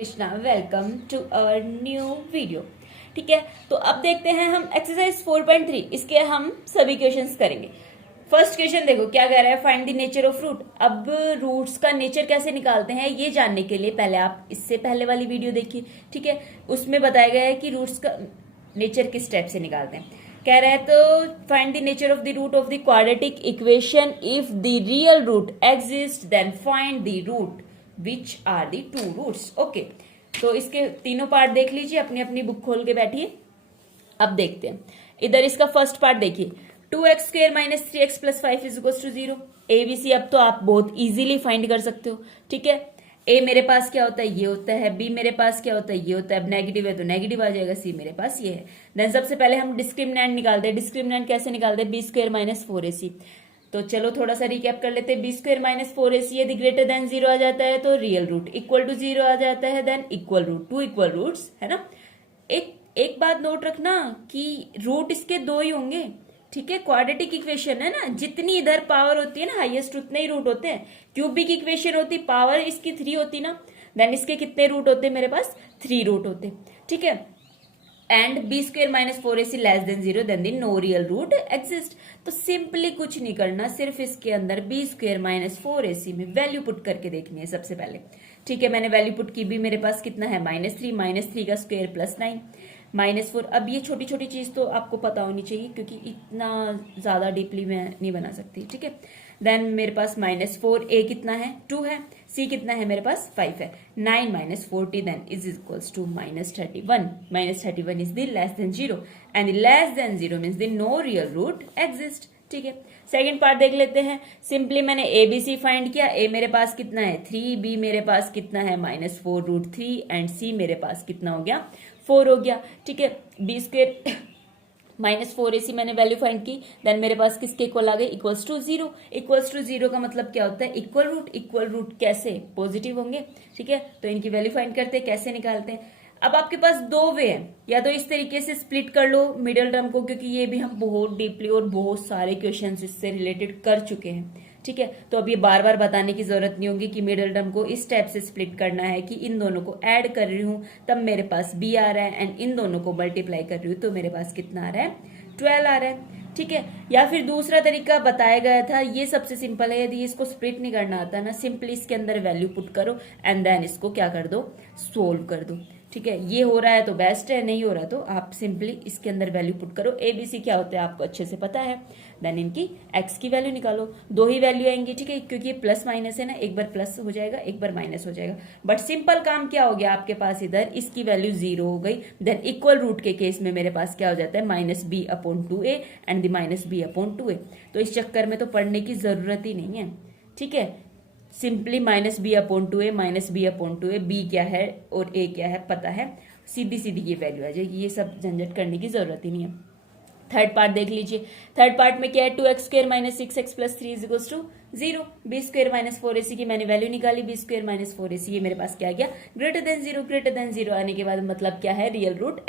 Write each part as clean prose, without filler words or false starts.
Krishna, welcome to our new video. ठीक है, तो अब देखते हैं हम एक्सरसाइज 4.3, इसके हम सभी क्वेश्चंस करेंगे। फर्स्ट क्वेश्चन देखो क्या कह रहा है, find the nature of root. अब रूट्स का नेचर कैसे निकालते हैं ये जानने के लिए पहले आप इससे पहले वाली वीडियो देखिए। ठीक है, उसमें बताया गया है कि रूट्स का नेचर किस टाइप से निकालते हैं। कह रहा है तो find the nature of the root of the quadratic equation if the real root exist then find the root which are the two roots. Okay, तो इसके तीनों पार्ट देख लीजिए, अपनी अपनी बुक खोल के बैठिए। अब देखते हैं इधर इसका फर्स्ट पार्ट देखिए, 2x² minus 3x plus 5 is equal to 0। ABC अब तो आप बहुत इजीली फाइंड कर सकते हो। ठीक है, A मेरे पास क्या होता है, ये होता है। B मेरे पास क्या होता है, ये होता है। अब नेगेटिव है तो नेगेटिव आ जाएगा। C मेरे पास ये है। देन सबसे पहले हम डिस्क्रिमिनेंट निकालते हैं। डिस्क्रिमिनेंट कैसे निकालते हैं, b² माइनस 4ac। तो चलो थोड़ा सा रिकैप कर लेते हैं। b² माइनस 4ac यदि ग्रेटर देन 0 आ जाता है तो रियल रूट इक्वल टू 0 आ जाता है, then equal root, two equal roots है ना। एक बात नोट रखना कि रूट इसके दो ही होंगे। ठीक है, क्वाड्रेटिक इक्वेशन है ना, जितनी इधर पावर होती है ना हाईएस्ट उतने ही रूट होते हैं। क्यूबिक इक्वेशन होती पावर इसकी 3 होती ना, देन इसके कितने रूट होते, मेरे पास 3 रूट होते। ठीक है, and b² minus 4ac less than 0 then the no real root exist. तो सिंपली कुछ नहीं करना, सिर्फ इसके अंदर b² माइनस 4ac में वैल्यू पुट करके देखनी है सबसे पहले। ठीक है, मैंने वैल्यू पुट की। b मेरे पास कितना है, -3, -3 का स्क्वायर प्लस 9 -4। अब ये छोटी छोटी चीज तो आपको पता होनी चाहिए क्योंकि इतना ज्यादा डीपली मैं नहीं बना सकती। ठीक है, देन मेरे पास -4, a कितना है 2 है, c कितना है मेरे पास 5 है। 9 minus 40 then is equals to -31। -31 is the less than 0 and less than 0 means the no real root exist. ठीक है, सेकंड पार्ट देख लेते हैं। सिंपली मैंने ABC फाइंड किया। A मेरे पास कितना है 3, B मेरे पास कितना है -4√3 एंड C मेरे पास कितना हो गया 4 हो गया। ठीक है, b² माइनस 4ac मैंने वैल्यू फाइंड की, देन मेरे पास किसके इक्वल आ गए, इक्वल्स टू 0। इक्वल्स टू 0 का मतलब क्या होता है, इक्वल रूट। इक्वल रूट कैसे, पॉजिटिव होंगे। ठीक है, तो इनकी वैल्यू फाइंड करते हैं, कैसे निकालते हैं। अब आपके पास दो वे हैं, या तो इस तरीके से स्प्लिट कर लो मिडिल टर्म को, क्योंकि ये भी हम बहुत डीपली और बहुत सारे क्वेश्चन इससे रिलेटेड कर चुके हैं। ठीक है, तो अब ये बार बार बताने की जरूरत नहीं होगी कि मिडिल टर्म को इस टाइप से स्प्लिट करना है कि इन दोनों को ऐड कर रही हूं तब मेरे पास b आ रहा है, एंड इन दोनों को मल्टीप्लाई कर रही हूं तो मेरे पास कितना आ रहा है 12 आ रहा है। ठीक है, या फिर दूसरा तरीका बताया गया था, ये सबसे सिंपल है। यदि इसको स्प्लिट नहीं करना आता ना, सिंपली इसके अंदर वैल्यू पुट करो एंड देन इसको क्या कर दो, सोल्व कर दो। ठीक है, ये हो रहा है तो बेस्ट है, नहीं हो रहा तो आप सिंपली इसके अंदर वैल्यू पुट करो। ABC क्या होता है आपको अच्छे से पता है, देन इनकी x की वैल्यू निकालो। दो ही वैल्यू आएंगी। ठीक है, क्योंकि ये प्लस माइनस है ना, एक बार प्लस हो जाएगा एक बार माइनस हो जाएगा। बट सिंपल काम क्या हो गया आपके पास, इधर इसकी वैल्यू 0 हो गई। देन इक्वल रूट के केस में मेरे पास क्या हो जाता है, -b/2a एंड द -b/2a। तो इस चक्कर में तो पढ़ने की जरूरत ही नहीं है। ठीक है, सिंपली -b/2a -b/2a, b क्या है और a क्या है पता है, सीधी सीधी ये वैल्यू आ जाएगी। ये सब झंझट करने की जरूरत ही नहीं है। थर्ड पार्ट देख लीजिए। थर्ड पार्ट में क्या है, 2x² minus 6x plus 3 is equals to 0। b² minus 4ac की मैंने वैल्यू निकाली, b² माइनस 4ac ये मेरे पास क्या आ गया, ग्रेटर देन 0। ग्रेटर देन 0 आने के बाद मतलब क्या है, रियल रूट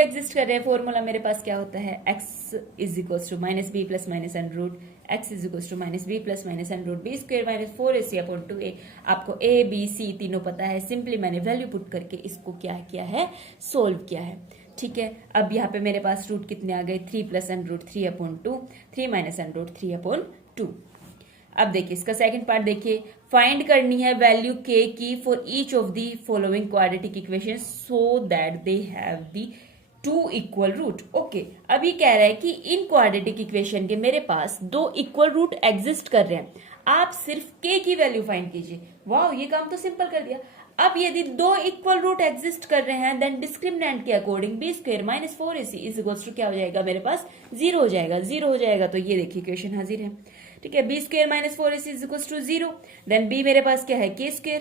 एग्जिस्ट कर रहे हैं। फॉर्मूला मेरे पास क्या होता है, x is equals to -b plus minus and root x is equals to -b plus minus and root b² minus 4ac/2a। आपको a b c तीनों पता है। सिंपली मैंने वैल्यू पुट करके इसको क्या किया है, सोल्व किया है। ठीक है, अब यहाँ पे मेरे पास रूट कितने आ गए, 3 plus and root 3/2, 3 minus and root 3/2। अब देखिए इसका सेकंड पार्ट देखिए, फाइंड करनी है वैल्यू k की for each of the following quadratic equation so that they have the 2 equal root. Okay, अब ये कह रहा है कि इन क्वाड्रेटिक इक्वेशन के मेरे पास 2 इक्वल रूट एग्जिस्ट कर रहे हैं, आप सिर्फ k की वैल्यू फाइंड कीजिए। वाह, ये काम तो सिंपल कर दिया। अब यदि 2 इक्वल रूट एग्जिस्ट कर रहे हैं देन डिस्क्रिमिनेंट के according b² minus 4ac is equals to क्या हो जाएगा, मेरे पास 0 हो जाएगा। 0 हो जाएगा तो ये देखिए इक्वेशन हाजिर है। ठीक है, b² minus 4ac is equals to 0। Then b मेरे पास क्या है, k²,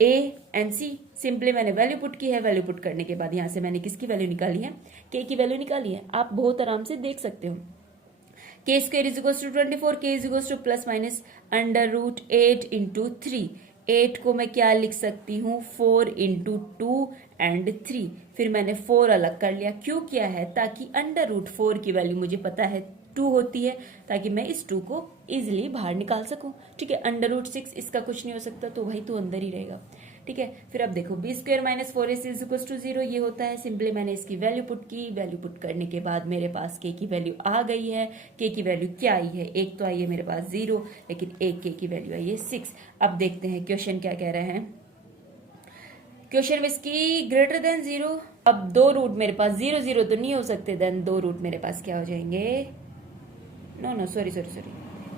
a and c। Simply मैंने वैल्यू पुट की है। वैल्यू पुट करने के बाद यहां से मैंने किसकी वैल्यू निकाली है, k की वैल्यू निकाली है। आप बहुत आराम से देख सकते हो। k² is equals to 24, k is equals to plus minus √8 into 3। 8 को मैं क्या लिख सकती हूँ, 4 इंटू 2 एंड 3। फिर मैंने 4 अलग कर लिया। क्यों किया है, ताकि √4 की वैल्यू मुझे पता है 2 होती है, ताकि मैं इस 2 को इजिली बाहर निकाल सकूं। ठीक है, √6 इसका कुछ नहीं हो सकता तो वही तो अंदर ही रहेगा। ठीक है। फिर अब देखो B square minus 4ac is equal to 0, ये होता है। सिंपली मैंने इसकी वैल्यू पुट की, वैल्यू पुट करने के बाद मेरे पास के की वैल्यू आ गई है। के की वैल्यू क्या आई है, एक तो आई है मेरे पास 0, लेकिन एक के की वैल्यू आई है 6। अब देखते हैं क्वेश्चन क्या कह रहे हैं। क्वेश्चन में इसकी ग्रेटर देन 0। अब दो रूट मेरे पास 0 0 तो नहीं हो सकते, देन दो रूट मेरे पास क्या हो जाएंगे, नो सॉरी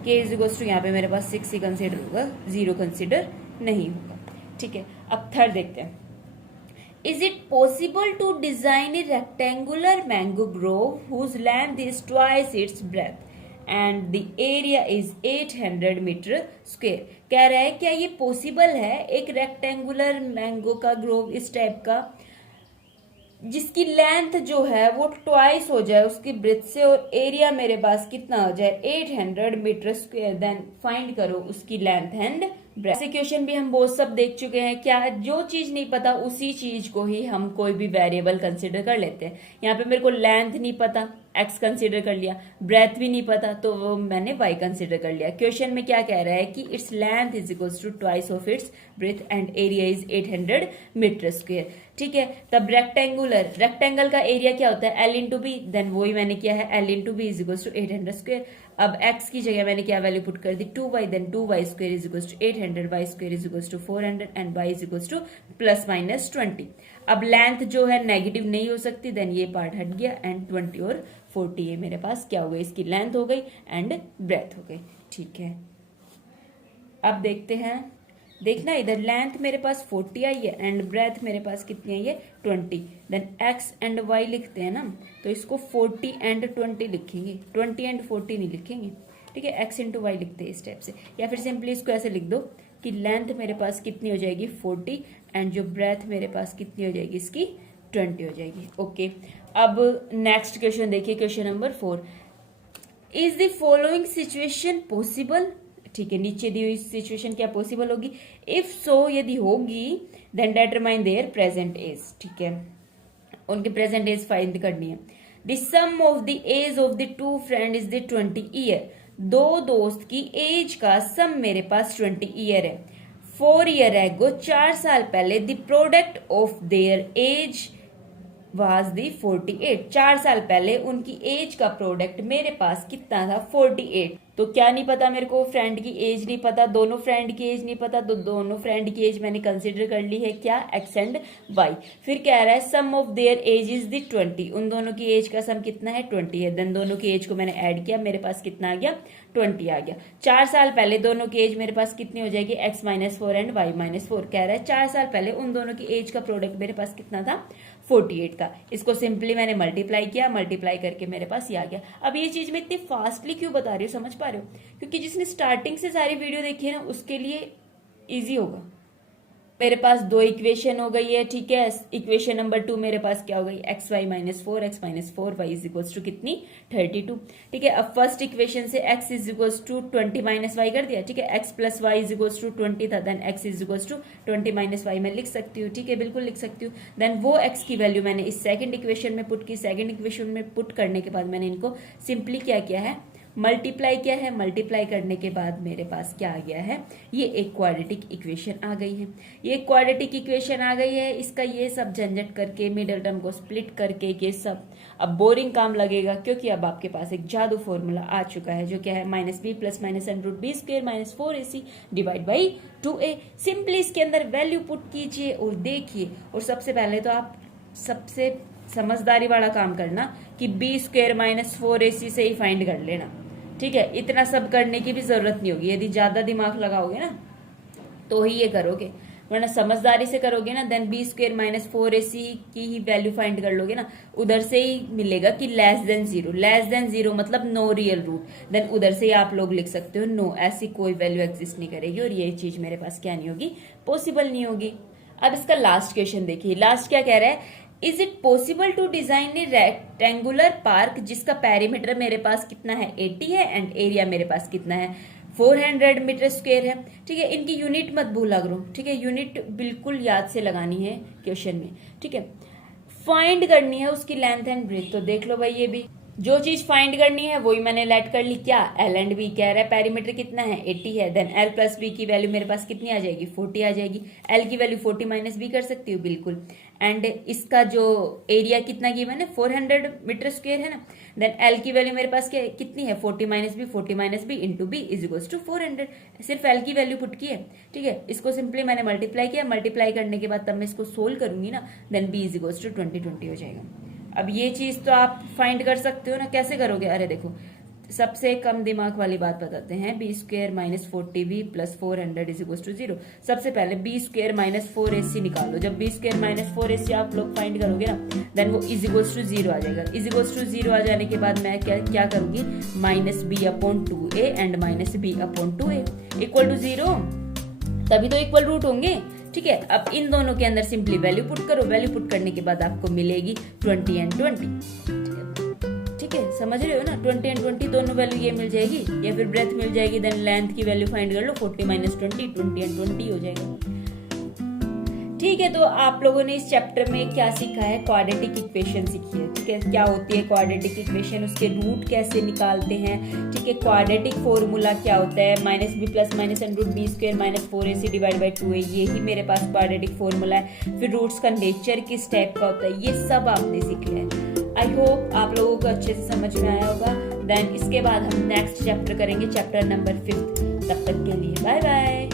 के इज इक्वल टू यहाँ पे मेरे पास 6 ही कंसिडर होगा, 0 कंसिडर नहीं होगा, ठीक है। अब थर्ड देखते हैं। Is it possible to design a rectangular mango grove whose length is twice its breadth and the area is 800 metre square. कह रहा है क्या ये पॉसिबल है एक रेक्टेंगुलर मैंगो का ग्रोव इस टाइप का जिसकी लेंथ जो है वो ट्वाइस हो जाए उसकी ब्रेथ से, और एरिया मेरे पास कितना हो जाए 800 मीटर स्क्वायर। देन फाइंड करो उसकी लेंथ एंड ब्रेथ। ऐसे क्वेश्चन भी हम बहुत सब देख चुके हैं। क्या जो चीज नहीं पता उसी चीज को ही हम कोई भी वेरिएबल कंसिडर कर लेते हैं। यहाँ पे मेरे को लेंथ नहीं पता, x कंसिडर कर लिया, ब्रेथ भी नहीं पता तो वो मैंने y कंसिडर कर लिया। क्वेश्चन में क्या कह रहा है कि its length is equals to twice of its breadth and area is 800 metre square, ठीक है। तब रेक्टेंगल का एरिया क्या होता है, l इंटू बी, देन वही मैंने किया है l into B is equals to 800 square. अब x की जगह मैंने क्या वैल्यू पुट कर दी 2y, then 2y square is equals to 800, y square is equals to 400 and y is equals to plus minus 20। अब लेंथ जो है नेगेटिव नहीं हो सकती, देन ये पार्ट हट गया एंड 20 और 40 ये मेरे पास क्या हो गई, इसकी लेंथ हो गई एंड ब्रेथ हो गई, ठीक है। अब देखते हैं, देखना इधर लेंथ मेरे पास 40 आई है एंड ब्रेथ मेरे पास कितनी आई है 20। देन x एंड y लिखते हैं ना, तो इसको 40 एंड 20 लिखेंगे, 20 एंड 40 नहीं लिखेंगे, ठीक है। x इंटू वाई लिखते हैं इस टाइप से, या फिर सिंपली इसको ऐसे लिख दो कि लेंथ मेरे पास कितनी हो जाएगी 40 एंड जो ब्रेथ मेरे पास कितनी हो जाएगी इसकी 20 हो जाएगी, ओके। अब नेक्स्ट क्वेश्चन देखिए, question number 4। Is the following situation possible, ठीक है। नीचे दी हुई सिचुएशन क्या पॉसिबल होगी, इफ सो यदि होगी then determine their present age, ठीक है। उनकी प्रेजेंट एज फाइंड करनी है। The sum of the age of the two friend is the 20 year. दो दोस्त की एज का सम मेरे पास 20 ईयर है। 4 ईयर एगो, 4 साल पहले the product of their age was the 48। 4 साल पहले उनकी एज का प्रोडक्ट मेरे पास कितना था 48। तो क्या नहीं पता मेरे को, फ्रेंड की एज नहीं पता, दोनों फ्रेंड की एज नहीं पता, तो दोनों फ्रेंड की एज मैंने कंसिडर कर ली है क्या, x एंड y। फिर कह रहा है some of their age is the 20, उन दोनों की एज का सम कितना है 20 है। देन दोनों की एज को मैंने ऐड किया, मेरे पास कितना आ गया 20 आ गया। 4 साल पहले दोनों की एज मेरे पास कितनी हो जाएगी x minus 4 and y minus 4। कह रहा है 4 साल पहले उन दोनों की एज का प्रोडक्ट मेरे पास कितना था 48 का। इसको सिंपली मैंने मल्टीप्लाई किया, मल्टीप्लाई करके मेरे पास ये आ गया। अब ये चीज मैं इतनी फास्टली क्यों बता रही हूँ, समझ पा रहे हो, क्योंकि जिसने स्टार्टिंग से सारी वीडियो देखी है ना उसके लिए इजी होगा। मेरे पास दो इक्वेशन हो गई है, ठीक है। इक्वेशन नंबर 2 मेरे पास क्या हो गई, X Y minus 4 X minus 4 Y is equals to कितनी 32, ठीक है। अब फर्स्ट इक्वेशन से x is equals to 20 minus Y कर दिया, ठीक है। x plus Y is equals to 20 था, then x is equals to 20 minus Y मैं लिख सकती हूँ, ठीक है, बिल्कुल लिख सकती हूँ। देन वो x की वैल्यू मैंने इस सेकंड इक्वेशन में पुट की। सेकंड इक्वेशन में पुट करने के बाद मैंने इनको सिंपली क्या किया है, मल्टीप्लाई किया है। मल्टीप्लाई करने के बाद मेरे पास क्या आ गया है, ये एक क्वाड्रेटिक इक्वेशन आ गई है। ये क्वाड्रेटिक इक्वेशन आ गई है, इसका ये सब झंझट करके मिडिल टर्म को स्प्लिट करके ये सब अब बोरिंग काम लगेगा, क्योंकि अब आपके पास एक जादू फॉर्मूला आ चुका है जो क्या है minus B plus minus under B square minus 4ac divide by 2a। Simply इसके अंदर वैल्यू पुट कीजिए और देखिए। और सबसे पहले तो आप सबसे समझदारी वाला काम करना कि बी स्क्वायर माइनस 4ac से ही फाइंड कर लेना, ठीक है। इतना सब करने की भी जरूरत नहीं होगी, यदि ज्यादा दिमाग लगाओगे ना तो ही ये करोगे, वरना समझदारी से करोगे ना then B square minus 4ac की ही वैल्यू फाइंड कर लोगे ना, उधर से ही मिलेगा कि less than zero. Less than zero मतलब नो रियल रूट, देन उधर से ही आप लोग लिख सकते हो नो, ऐसी कोई वैल्यू एग्जिस्ट नहीं करेगी और ये चीज मेरे पास क्या नहीं होगी, पॉसिबल नहीं होगी। अब इसका लास्ट क्वेश्चन देखिए, लास्ट क्या कह रहा है, is it possible to design a rectangular park जिसका पेरीमीटर मेरे पास कितना है 80 है एंड एरिया मेरे पास कितना है 400 मीटर स्क्वायर है, ठीक है। इनकी यूनिट मत भूला करो, ठीक है, यूनिट बिल्कुल याद से लगानी है क्वेश्चन में, ठीक है। फाइंड करनी है उसकी लेंथ एंड ब्रेथ, तो देख लो भाई ये भी जो चीज फाइंड करनी है वही मैंने लेट कर ली, क्या एल एंड बी कह रहा है, पेरीमीटर कितना है 80 है, देन एल प्लस बी की वैल्यू मेरे पास कितनी आ जाएगी 40 आ जाएगी। एल की वैल्यू 40 माइनस बी कर सकती हूँ बिल्कुल, एंड इसका जो एरिया कितना गिवन है 400 मीटर स्क्वायर है ना, देन एल की वैल्यू मेरे पास क्या कितनी है 40 minus B into B is equals to 400, सिर्फ एल की वैल्यू पुट की है। ठीक है, इसको सिंपली मैंने मल्टीप्लाई किया, मल्टीप्लाई करने के बाद तब मैं इसको सोल्व करूंगी ना, then B is equals to 20 हो जाएगा। अब ये चीज तो आप फाइंड कर सकते हो ना, कैसे करोगे, अरे देखो सबसे कम दिमाग वाली बात बताते हैं, B square minus 40b plus 400 is equal to 0। सबसे पहले बी स्क्वायर माइनस 4ac निकालो, जब बी स्क्वायर माइनस 4ac आप लोग फाइंड करोगे ना, देन वो इज इक्वल टू 0 आ जाएगा। इज इक्वल टू 0 आ जाने के बाद मैं क्या करूंगी, minus B upon 2a and minus B upon 2a equal to 0, तभी तो इक्वल रूट होंगे। ठीक है, अब इन दोनों के अंदर सिंपली वैल्यू पुट करो, वैल्यू पुट करने के बाद आपको मिलेगी 20 एंड 20। ठीक है, समझ रहे हो ना, 20 एंड 20 दोनों वैल्यू ये मिल जाएगी, या फिर ब्रेथ मिल जाएगी, देन लेंथ की वैल्यू फाइंड कर लो, 40 माइनस 20 एंड 20 हो जाएगा। ठीक है, तो आप लोगों ने इस चैप्टर में क्या सीखा है, क्वाड्रेटिक इक्वेशन सीखी है। ठीक है, क्या होती है क्वाड्रेटिक इक्वेशन, उसके रूट कैसे निकालते हैं। ठीक है, क्वाड्रेटिक फॉर्मूला क्या होता है, minus B plus minus under root B square minus 4ac divide by 2a, ये ही मेरे पास क्वाड्रेटिक फॉर्मूला है। फिर रूट्स का नेचर किस टाइप का होता है, ये सब आपने सीख लिया है। आई होप आप लोगों को अच्छे से समझ में आया होगा। देन इसके बाद हम नेक्स्ट चैप्टर करेंगे, चैप्टर नंबर 5। तब तक के लिए बाय बाय।